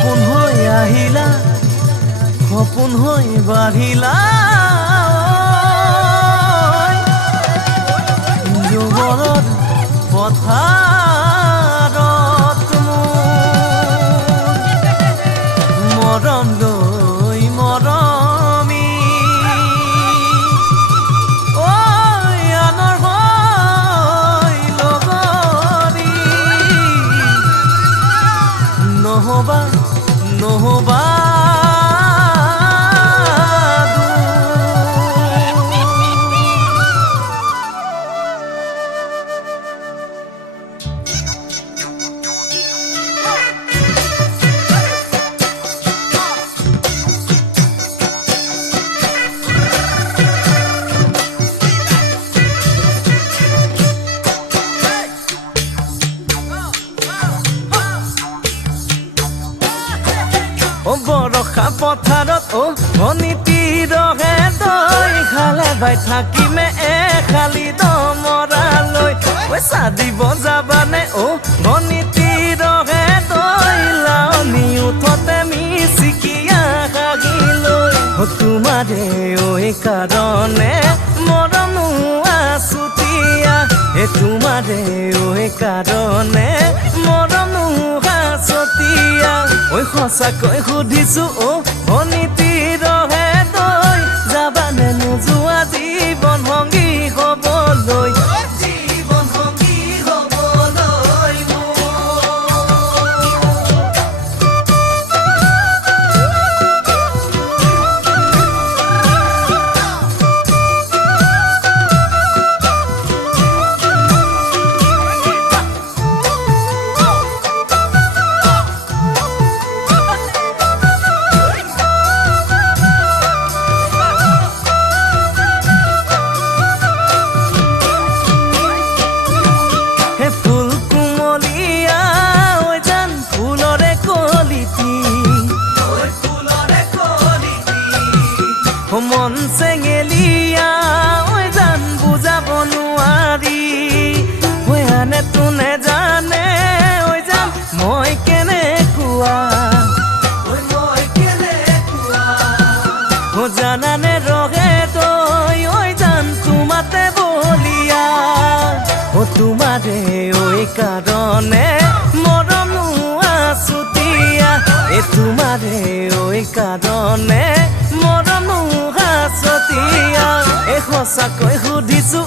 সপোন হৈ আহিলা সপোন হৈ বাঢ়িলা যুগলত পথাৰত মৰম লৈ মৰমি আনৰ হৈ লগৰী নহবা নহবা বৰষা পথাৰত অনীতি ৰহে তই খালে বাই থাকিমে খালি দমৰালৈ পইচা দিব যাবানে অনীতি ৰহে তই লাউনি উঠতে মিচিকিয়া হাগিলৈ তোমাৰে কাৰণে মৰম আছুতীয়া তোমাৰে কাৰণে মৰম আছুতীয়া সঁচাকৈ সুধিছো অনীতি ৰহে তই যাবানে নোযোৱা জীৱন সংগী হ'বলৈ জীৱন সংগী হ'বলৈ মন চেঙেলিয়া জান বুজাব নোৱাৰি আনে তোনে জানে জান মই কেনেকুৱা জানানে ৰহে তই জান তোমাতে বলিয়া তোমাৰে কাৰণে মৰম আছুতীয়া তোমাৰে কাৰণে মৰম সঁচাকৈ সুধিছো